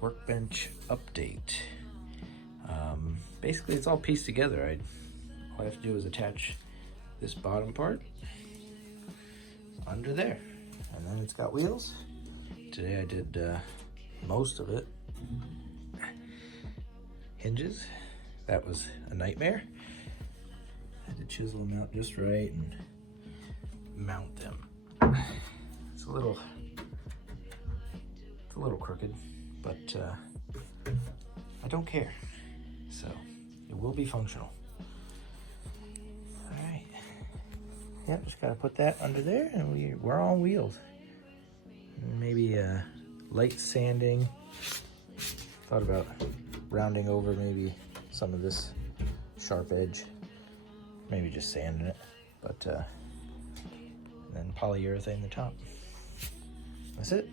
Workbench update. Basically it's all pieced together. All I have to do is attach this bottom part under there, and then it's got wheels. Today I did most of it. Hinges, that was a nightmare. I had to chisel them out just right and mount them. It's a little crooked, but I don't care. So it will be functional. All right. Yep, just gotta put that under there, and we're on wheels. Maybe light sanding. Thought about rounding over maybe some of this sharp edge. Maybe just sanding it, but then polyurethane the top. That's it.